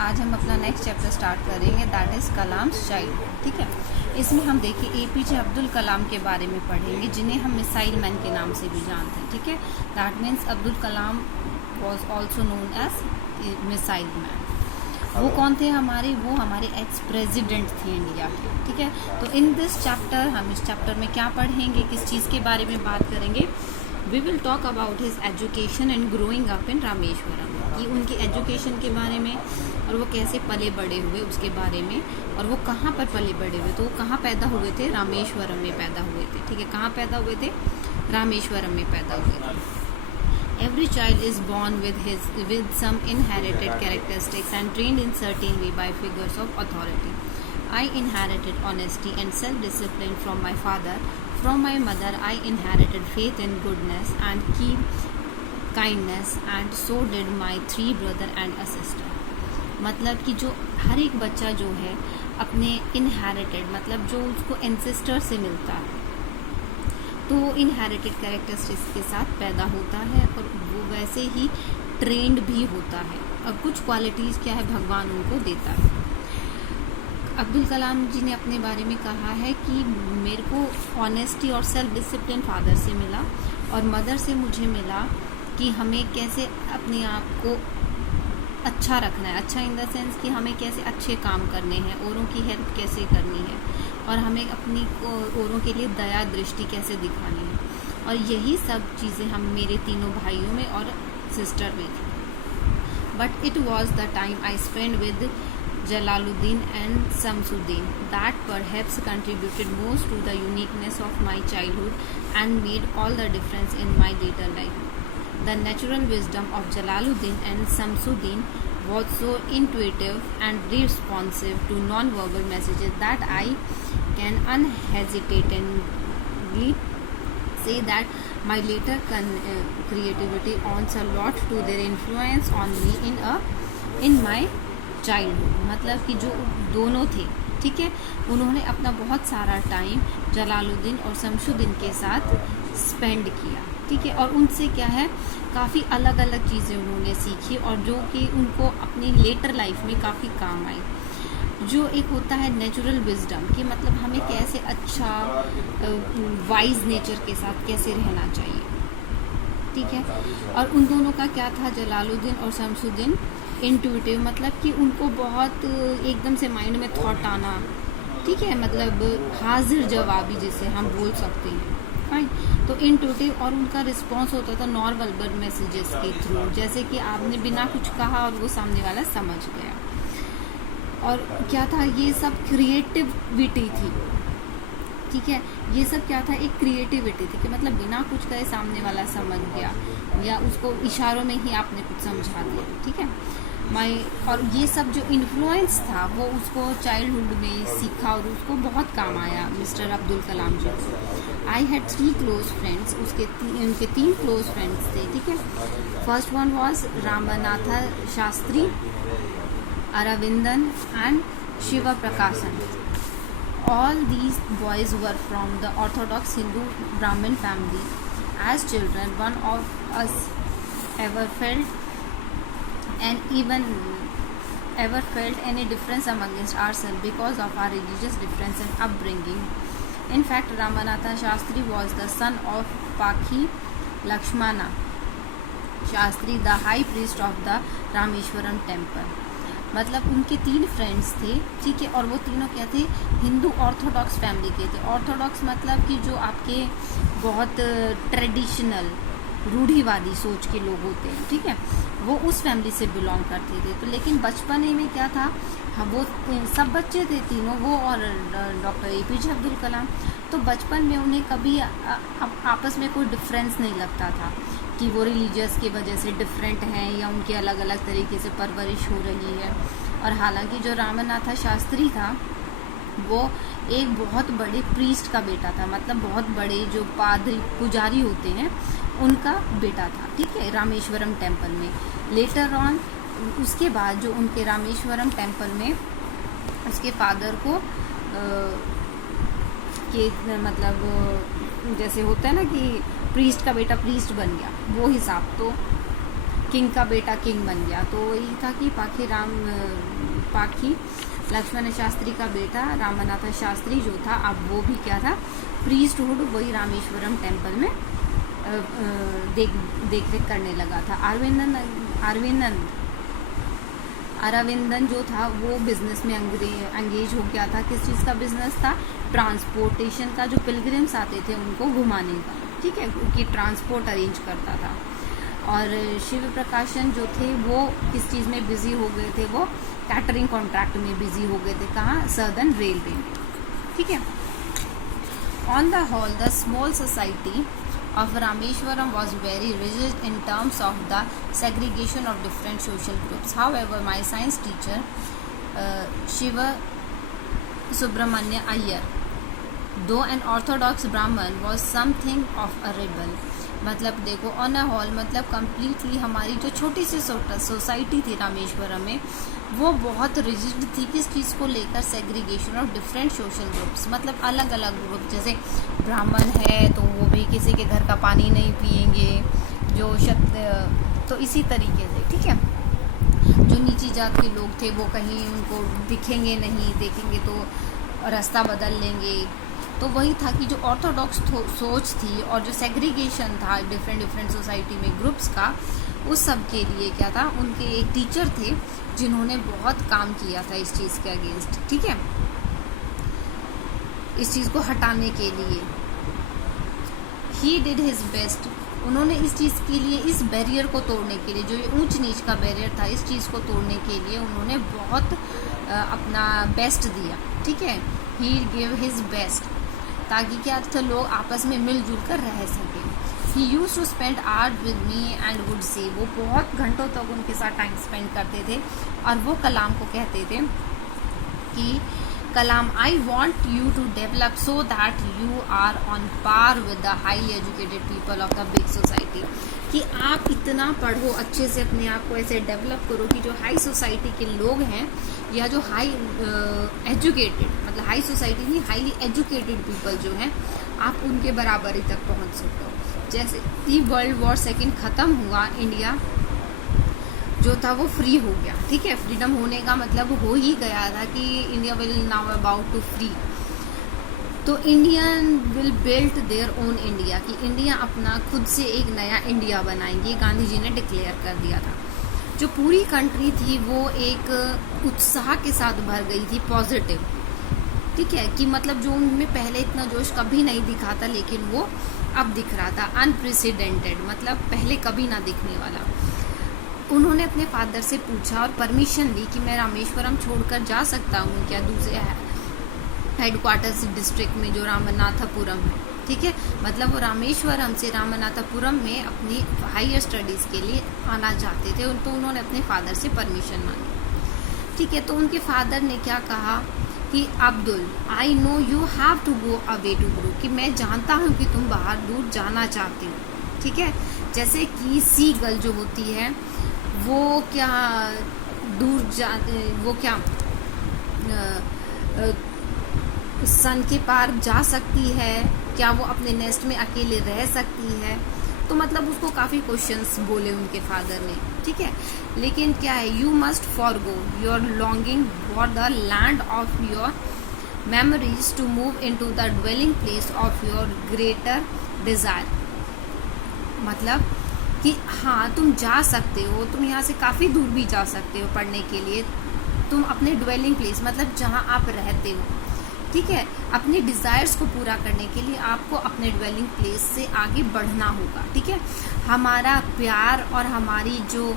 आज हम अपना नेक्स्ट चैप्टर स्टार्ट करेंगे, दैट इज़ कलाम्स चाइल्ड। ठीक है, इसमें हम देखिए APJ अब्दुल कलाम के बारे में पढ़ेंगे, जिन्हें हम मिसाइल मैन के नाम से भी जानते हैं। ठीक है, that means Abdul Kalam was also known as missile man. वो कौन थे हमारे? वो हमारे एक्स प्रेसिडेंट थे इंडिया के। ठीक है, तो इन दिस चैप्टर हम इस चैप्टर में क्या पढ़ेंगे, किस चीज़ के बारे में बात करेंगे? We will talk about his education and growing up in Rameswaram, कि उनकी एजुकेशन के बारे में और वो कैसे पले बड़े हुए उसके बारे में, और वो कहाँ पर पले बड़े हुए। तो वो कहाँ पैदा हुए थे? रामेश्वरम में पैदा हुए थे। ठीक है, कहाँ पैदा हुए थे? रामेश्वरम में पैदा हुए थे। Every child is born with some inherited characteristics and trained in certain way by figures of authority. I inherited honesty and self-discipline from my father. From my mother, I inherited faith and goodness and kindness, and so did my 3 brothers and a sister. मतलब कि जो हर एक बच्चा जो है अपने inherited, मतलब जो उसको एंसेस्टर से मिलता है, तो वो इनहेरिटेड कैरेक्टरिस्टिक्स के साथ पैदा होता है और वो वैसे ही ट्रेंड भी होता है। और कुछ क्वालिटीज़ क्या है भगवान उनको देता है। अब्दुल कलाम जी ने अपने बारे में कहा है कि मेरे को ऑनेस्टी और सेल्फ डिसिप्लिन फादर से मिला, और मदर से मुझे मिला कि हमें कैसे अपने आप को अच्छा रखना है। अच्छा इन द सेंस कि हमें कैसे अच्छे काम करने हैं, औरों की हेल्प कैसे करनी है, और हमें अपनी औरों के लिए दया दृष्टि कैसे दिखानी है। और यही सब चीज़ें हम मेरे तीनों भाइयों में और सिस्टर में थी। But it was the time I spend with Jalaluddin and Shamsuddin that perhaps contributed most to the uniqueness of my childhood and made all the difference in my later life. The natural wisdom of Jalaluddin and Samsuddin was so intuitive and responsive to non-verbal messages that I can unhesitatingly say that my later creativity owes a lot to their influence on me in my childhood। मतलब कि जो दोनों थे, ठीक है, उन्होंने अपना बहुत सारा टाइम जलालुद्दीन और शमसुद्दीन के साथ स्पेंड किया। ठीक है, और उनसे क्या है काफ़ी अलग अलग चीज़ें उन्होंने सीखी, और जो कि उनको अपनी लेटर लाइफ में काफ़ी काम आई। जो एक होता है नेचुरल विजडम, कि मतलब हमें कैसे अच्छा वाइज नेचर के साथ कैसे रहना चाहिए। ठीक है, और उन दोनों का क्या था, जलालुद्दीन और शमसुद्दीन, इंट्यूटिव, मतलब कि उनको बहुत एकदम से माइंड में थॉट आना। ठीक है, मतलब हाजिर जवाबी जिसे हम बोल सकते हैं। फाइन, तो इंट्यूटिव, और उनका रिस्पॉन्स होता था नॉन वर्बल मैसेजेस के थ्रू, जैसे कि आपने बिना कुछ कहा और वो सामने वाला समझ गया। और क्या था, ये सब क्रिएटिविटी थी। ठीक है, ये सब क्या था, एक क्रिएटिविटी थी कि मतलब बिना कुछ कहे सामने वाला समझ गया, या उसको इशारों में ही आपने कुछ समझा दिया। ठीक है, और ये सब जो इन्फ्लुएंस था वो उसको चाइल्डहुड में सीखा और उसको बहुत काम आया मिस्टर अब्दुल कलाम जी को। आई हैड 3 क्लोज फ्रेंड्स, उनके 3 क्लोज फ्रेंड्स थे। ठीक है, first one was Ramanath Shastri, Aravindan and Sivaprakasan. All these boys were from the Orthodox Hindu Brahmin family. As children, one of us ever felt any difference amongst ourselves because of our religious difference and upbringing. In fact, Ramanatha Shastri was the son of Pakhi Lakshmana Shastri, the high priest of the Rameshwaram temple. मतलब उनके 3 friends थे। ठीक है, और वो तीनों क्या थे, हिंदू ऑर्थोडॉक्स फैमिली के थे। ऑर्थोडॉक्स मतलब कि जो आपके बहुत ट्रेडिशनल रूढ़िवादी सोच के लोग होते हैं। ठीक है, वो उस फैमिली से बिलोंग करते थे। तो लेकिन बचपन में क्या था, हम वो सब बच्चे थे तीनों, वो और डॉक्टर APJ अब्दुल कलाम। तो बचपन में उन्हें कभी आपस में कोई डिफरेंस नहीं लगता था कि वो रिलीजियस की वजह से डिफरेंट हैं या उनकी अलग अलग तरीके से परवरिश हो रही है। और हालांकि जो रामनाथ शास्त्री था वो एक बहुत बड़े प्रीस्ट का बेटा था, मतलब बहुत बड़े जो पादरी पुजारी होते हैं उनका बेटा था। ठीक है, रामेश्वरम टेम्पल में। लेटर ऑन उसके बाद जो उनके रामेश्वरम टेम्पल में उसके फादर को मतलब जैसे होता है ना कि प्रीस्ट का बेटा प्रीस्ट बन गया, वो हिसाब। तो किंग का बेटा किंग बन गया। तो वही था कि पाखी लक्ष्मण शास्त्री का बेटा रामनाथ शास्त्री जो था, अब वो भी क्या था, प्रीस्टहुड वही रामेश्वरम टेम्पल में देख रेख करने लगा था। अरविंदन जो था वो बिजनेस में एंगेज हो गया था। किस चीज़ का बिजनेस था? ट्रांसपोर्टेशन का, जो पिलग्रिम्स आते थे उनको घुमाने का, ठीक है, क्योंकि ट्रांसपोर्ट अरेंज करता था। और शिव प्रकाशन जो थे वो किस चीज़ में बिजी हो गए थे? वो कैटरिंग कॉन्ट्रैक्ट में बिजी हो गए थे। कहाँ? सदर्न रेलवे में, ठीक है। On the whole the small society of Rameshwaram was very rigid in terms of the segregation of different social groups. However, my science teacher, Shiva Subramanya Iyer, though an orthodox Brahman, was something of a rebel. मतलब देखो, on a hall मतलब completely हमारी जो छोटी सी society थी रामेश्वरम में, वो बहुत रिजिड थी किस चीज़ को लेकर? Segregation of different social groups, मतलब अलग अलग ग्रुप। जैसे ब्राह्मण है तो वो भी किसी के घर का पानी नहीं पिएंगे, जो तो इसी तरीके से, ठीक है। जो नीची जात के लोग थे वो कहीं उनको दिखेंगे नहीं, देखेंगे तो रास्ता बदल लेंगे। तो वही था कि जो ऑर्थोडॉक्स सोच थी और जो सेग्रीगेशन था डिफरेंट सोसाइटी में ग्रुप्स का, उस सब के लिए क्या था, उनके एक टीचर थे जिन्होंने बहुत काम किया था इस चीज़ के अगेंस्ट, ठीक है, इस चीज़ को हटाने के लिए। ही डिड हिज बेस्ट, उन्होंने इस चीज़ के लिए, इस बैरियर को तोड़ने के लिए, जो ये ऊंच नीच का बैरियर था, इस चीज़ को तोड़ने के लिए उन्होंने बहुत अपना बेस्ट दिया, ठीक है। ही गिव हिज बेस्ट, ताकि क्या तो लोग आपस में मिलजुल कर रह सकें। He used to spend hours with me and would say, वो बहुत घंटों तक उनके साथ टाइम स्पेंड करते थे और वो कलाम को कहते थे कि Kalam, I want you to develop so that you are on par with the highly educated people of the big society, कि आप इतना पढ़ो, अच्छे से अपने आप को ऐसे डेवलप करो कि जो हाई सोसाइटी के लोग हैं या जो हाई एजुकेटेड, मतलब हाई सोसाइटी नहीं, हाईली एजुकेटेड पीपल जो हैं, आप उनके बराबरी तक पहुंच सको। जैसे ही वर्ल्ड वॉर सेकेंड ख़त्म हुआ, इंडिया जो था वो फ्री हो गया, ठीक है। फ्रीडम होने का मतलब हो ही गया था कि India will now about to free. तो Indian will build their own India, कि इंडिया अपना खुद से एक नया इंडिया बनाएंगे, गांधी जी ने डिक्लेयर कर दिया था। जो पूरी कंट्री थी वो एक उत्साह के साथ भर गई थी, पॉजिटिव, ठीक है, कि मतलब जो उनमें पहले इतना जोश कभी नहीं दिखा था, लेकिन वो अब दिख रहा था। अनप्रेसिडेंटेड, मतलब पहले कभी ना दिखने वाला। उन्होंने अपने फादर से पूछा और परमिशन ली कि मैं रामेश्वरम छोड़कर जा सकता हूँ क्या, दूसरे हेडक्वार्टर्स डिस्ट्रिक्ट में जो रामनाथपुरम है, ठीक है, मतलब वो रामेश्वरम से रामनाथपुरम में अपनी हायर स्टडीज़ के लिए आना चाहते थे। तो उन्होंने अपने फादर से परमिशन मांगी, ठीक है। तो उनके फादर ने क्या कहा कि Abdul, I know you have to go away to grow, कि मैं जानता हूँ कि तुम बाहर दूर जाना चाहती हो, ठीक है। जैसे कि सी गर्ल जो होती है वो क्या वो क्या सन के पार जा सकती है क्या, वो अपने नेस्ट में अकेले रह सकती है? तो मतलब उसको काफ़ी क्वेश्चंस बोले उनके फादर ने, ठीक है। लेकिन क्या है, you must forgo your longing for the land of your memories to move into the dwelling place of your greater desire, मतलब कि हाँ तुम जा सकते हो, तुम यहाँ से काफ़ी दूर भी जा सकते हो पढ़ने के लिए, तुम अपने ड्वेलिंग प्लेस मतलब जहाँ आप रहते हो, ठीक है, अपने डिज़ायर्स को पूरा करने के लिए आपको अपने ड्वेलिंग प्लेस से आगे बढ़ना होगा, ठीक है। हमारा प्यार और हमारी जो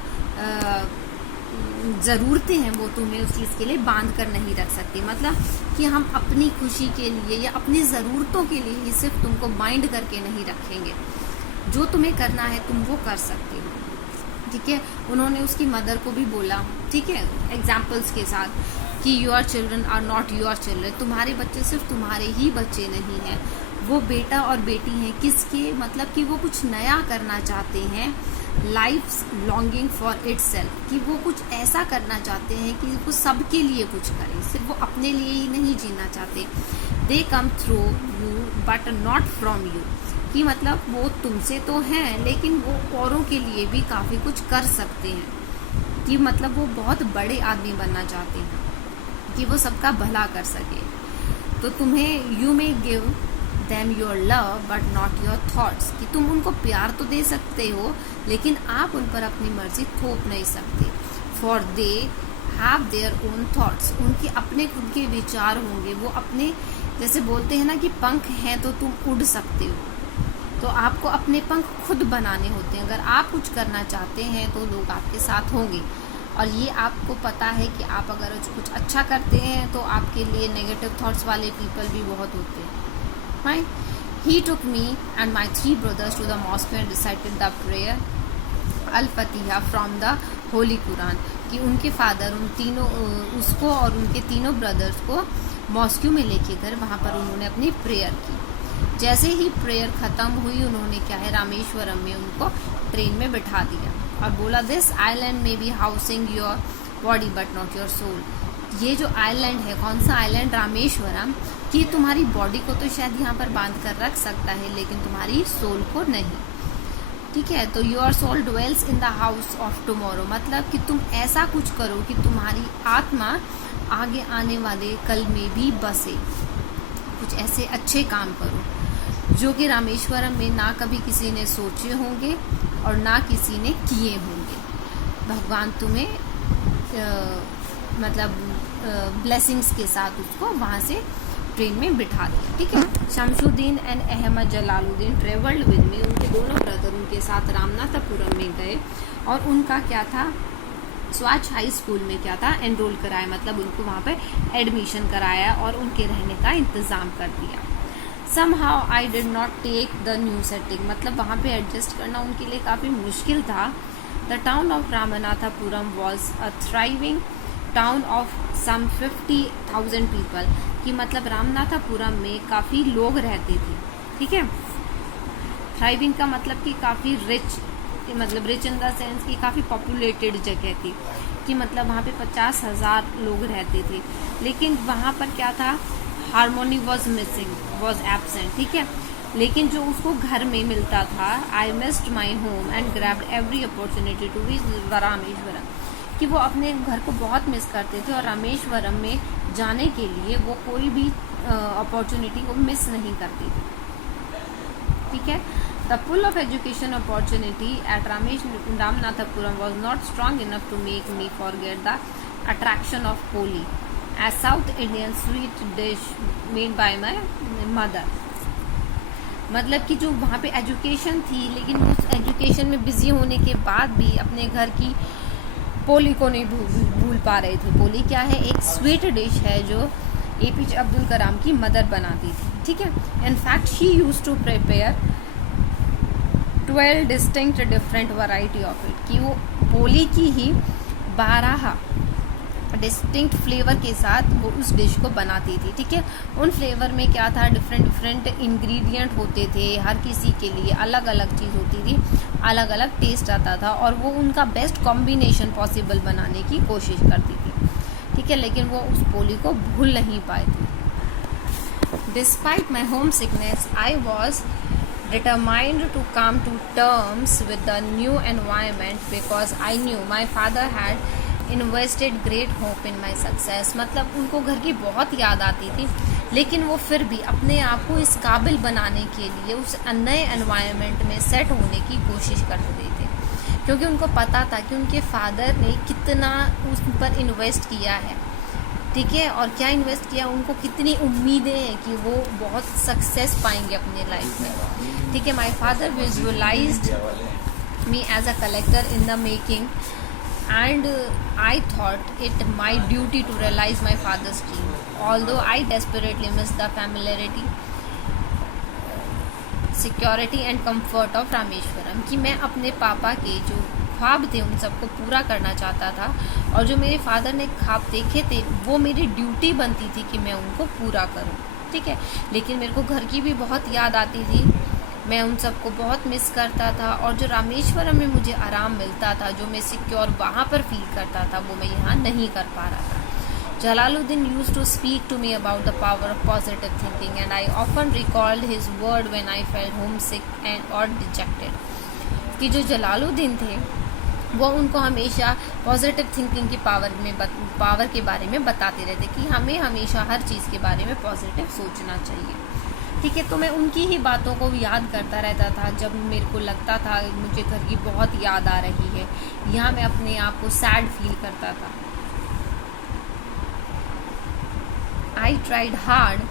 ज़रूरतें हैं वो तुम्हें उस चीज़ के लिए बांध कर नहीं रख सकती, मतलब कि हम अपनी खुशी के लिए या अपनी ज़रूरतों के लिए ही सिर्फ तुमको बाइंड करके नहीं रखेंगे, जो तुम्हें करना है तुम वो कर सकते हो, ठीक है। उन्होंने उसकी मदर को भी बोला, ठीक है, एग्जाम्पल्स के साथ कि your children are not your children, तुम्हारे बच्चे सिर्फ तुम्हारे ही बच्चे नहीं हैं, वो बेटा और बेटी हैं किसके, मतलब कि वो कुछ नया करना चाहते हैं, लाइफ्स लॉन्गिंग फॉर इटसेल्फ, कि वो कुछ ऐसा करना चाहते हैं कि वो सबके लिए कुछ करें, सिर्फ वो अपने लिए ही नहीं जीना चाहते। They come through you but not from you, कि मतलब वो तुमसे तो हैं लेकिन वो औरों के लिए भी काफ़ी कुछ कर सकते हैं, कि मतलब वो बहुत बड़े आदमी बनना चाहते हैं कि वो सबका भला कर सके। तो तुम्हें you may give them your love but not your thoughts, कि तुम उनको प्यार तो दे सकते हो लेकिन आप उन पर अपनी मर्जी थोप नहीं सकते। For they have their own thoughts, उनके अपने खुद के विचार होंगे, वो अपने, जैसे बोलते हैं ना कि पंख हैं तो तुम उड़ सकते हो, तो आपको अपने पंख खुद बनाने होते हैं। अगर आप कुछ करना चाहते हैं तो लोग आपके साथ होंगे, और ये आपको पता है कि आप अगर कुछ अच्छा करते हैं तो आपके लिए नेगेटिव थॉट्स वाले पीपल भी बहुत होते हैं। Right? He took me and my 3 brothers to the mosque and recited the prayer Al-Fatiha from the Holy Quran, कि उनके फादर उन तीनों उसको और उनके तीनों ब्रदर्स को मॉस्क्यू में लेके गए, वहाँ पर उन्होंने अपनी प्रेयर की। जैसे ही प्रेयर ख़त्म हुई उन्होंने क्या है रामेश्वरम में उनको ट्रेन में बिठा दिया और बोला this island may be housing your body but not your soul, ये जो आइलैंड है, कौन सा आइलैंड, रामेश्वरम, कि तुम्हारी बॉडी को तो शायद यहाँ पर बांध कर रख सकता है लेकिन तुम्हारी सोल को नहीं। ठीक है, तो your soul dwells in the house of tomorrow, मतलब कि तुम ऐसा कुछ करो कि तुम्हारी आत्मा आगे आने वाले कल में भी बसे, कुछ ऐसे अच्छे काम करो जो कि रामेश्वरम में ना कभी किसी ने सोचे होंगे और ना किसी ने किए होंगे। भगवान तुम्हें मतलब ब्लेसिंग्स के साथ उसको वहाँ से ट्रेन में बिठा दिया। ठीक है, Shamsuddin and Ahmed Jalaluddin travelled with me, उनके दोनों ब्रदर उनके साथ रामनाथपुरम में गए और उनका क्या था, स्वराज हाई स्कूल में क्या था, एनरोल कराया, मतलब उनको वहाँ पे एडमिशन कराया और उनके रहने का इंतज़ाम कर दिया। Somehow I did not take the new setting, मतलब वहाँ पे एडजस्ट करना उनके लिए काफ़ी मुश्किल था। The town of Ramanathapuram was a thriving town of some 50,000 people, कि मतलब रामनाथपुरम में काफ़ी लोग रहते थे। ठीक है, थ्राइविंग का मतलब कि काफ़ी रिच, मतलब रिच इन द सेंस कि काफ़ी पॉपुलेटेड जगह थी, कि मतलब वहाँ पे 50,000 लोग रहते थे, लेकिन वहाँ पर क्या था, harmony was missing, was absent. ठीक है, लेकिन जो उसको घर में मिलता था, I missed my home and grabbed every opportunity to visit Rameswaram, कि वो अपने घर को बहुत मिस करते थे और रामेश्वरम में जाने के लिए वो कोई भी अपॉर्चुनिटी को मिस नहीं करते थे। ठीक है, the pull of education opportunity at Ramanathapuram was not strong enough to make me forget the attraction of poli as South Indian sweet dish made by my mother, मतलब कि जो वहाँ पे एजुकेशन थी लेकिन उस एजुकेशन में बिजी होने के बाद भी अपने घर की पोली को नहीं भूल पा रहे थे। पोली क्या है, एक स्वीट डिश है जो APJ अब्दुल कलाम की मदर बनाती थी। ठीक है, in fact she use to prepare 12 distinct different variety of it, कि वो पोली की ही 12 डिस्टिंक्ट फ्लेवर के साथ वो उस डिश को बनाती थी। ठीक है, उन फ्लेवर में क्या था, डिफरेंट इंग्रेडिएंट होते थे, हर किसी के लिए अलग अलग चीज़ होती थी, अलग अलग टेस्ट आता था और वो उनका बेस्ट कॉम्बिनेशन पॉसिबल बनाने की कोशिश करती थी। ठीक है, लेकिन वो उस पोली को भूल नहीं पाए थे। Despite my home sickness I was determined to come to terms with the new environment because I knew my father had invested great hope in my success, मतलब उनको घर की बहुत याद आती थी लेकिन वो फिर भी अपने आप को इस काबिल बनाने के लिए उस नए एनवायरनमेंट में सेट होने की कोशिश करते थे, क्योंकि उनको पता था कि उनके फादर ने कितना उस पर इन्वेस्ट किया है। ठीक है, और क्या इन्वेस्ट किया, उनको कितनी उम्मीदें हैं कि वो बहुत सक्सेस पाएंगे अपने लाइफ में। ठीक है, my father visualised me as a collector in the making and I thought it my duty to realize my father's dream, although I desperately missed the familiarity, security and comfort of Rameswaram, कि मैं अपने पापा के जो ख्वाब थे उन सबको पूरा करना चाहता था और जो मेरे फादर ने ख्वाब देखे थे वो मेरी ड्यूटी बनती थी कि मैं उनको पूरा करूं। ठीक है, लेकिन मेरे को घर की भी बहुत याद आती थी, मैं उन सबको बहुत मिस करता था और जो रामेश्वरम में मुझे आराम मिलता था, जो मैं सिक्योर वहाँ पर फील करता था, वो मैं यहाँ नहीं कर पा रहा था। Jalaluddin used to speak to me about the power of positive thinking, and I often recalled his word when I felt homesick and or dejected. कि जो जलालुद्दीन थे वो उनको हमेशा पॉजिटिव थिंकिंग की पावर के बारे में बताते रहते कि हमें हमेशा हर चीज़ के बारे में पॉजिटिव सोचना चाहिए। ठीक है, तो मैं उनकी ही बातों को याद करता रहता था जब मेरे को लगता था मुझे घर की बहुत याद आ रही है, यहाँ मैं अपने आप को सैड फील करता था। I tried hard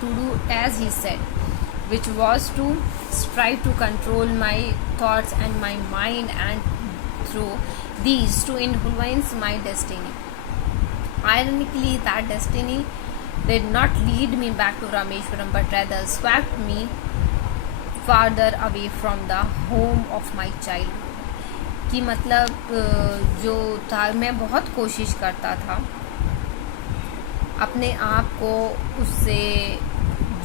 to do as he said, which was to strive to control my thoughts and my mind, and through these to influence my destiny. Ironically, that destiny did not lead me back to Rameshwaram, but rather swept me farther away from the home of my childhood. कि मतलब जो था, मैं बहुत कोशिश करता था अपने आप को उससे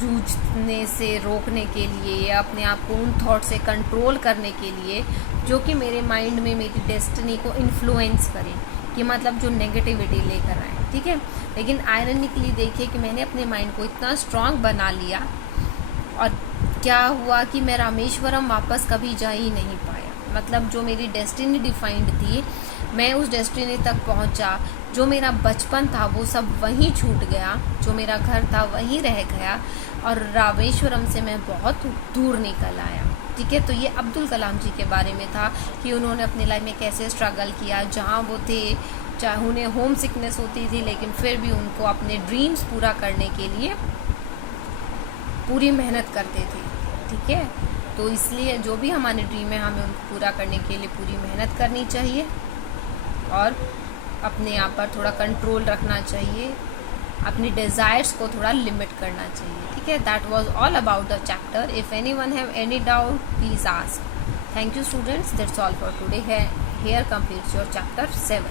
जूझने से रोकने के लिए, या अपने आप को उन थॉट से कंट्रोल करने के लिए जो कि मेरे माइंड में मेरी डेस्टिनी को इन्फ्लुएंस करें, कि मतलब जो नेगेटिविटी लेकर आए। ठीक है, लेकिन आयरनिकली देखिए कि मैंने अपने माइंड को इतना स्ट्रांग बना लिया और क्या हुआ कि मैं रामेश्वरम वापस कभी जा ही नहीं पाया। मतलब जो मेरी डेस्टिनी डिफाइंड थी, मैं उस डेस्टिनी तक पहुंचा। जो मेरा बचपन था वो सब वहीं छूट गया, जो मेरा घर था वहीं रह गया, और रामेश्वरम से मैं बहुत दूर निकल आया। ठीक है, तो ये अब्दुल कलाम जी के बारे में था कि उन्होंने अपनी लाइफ में कैसे स्ट्रगल किया। जहाँ वो थे, चाहे उन्हें होम सिकनेस होती थी, लेकिन फिर भी उनको अपने ड्रीम्स पूरा करने के लिए पूरी मेहनत करते थे। ठीक है, तो इसलिए जो भी हमारे ड्रीम है हमें उनको पूरा करने के लिए पूरी मेहनत करनी चाहिए और अपने आप पर थोड़ा कंट्रोल रखना चाहिए, अपनी डिज़ायर्स को थोड़ा लिमिट करना चाहिए। ठीक है, that was all about the chapter. If anyone have any doubt please ask. Thank you students, that's all for today. Here completes your chapter 7।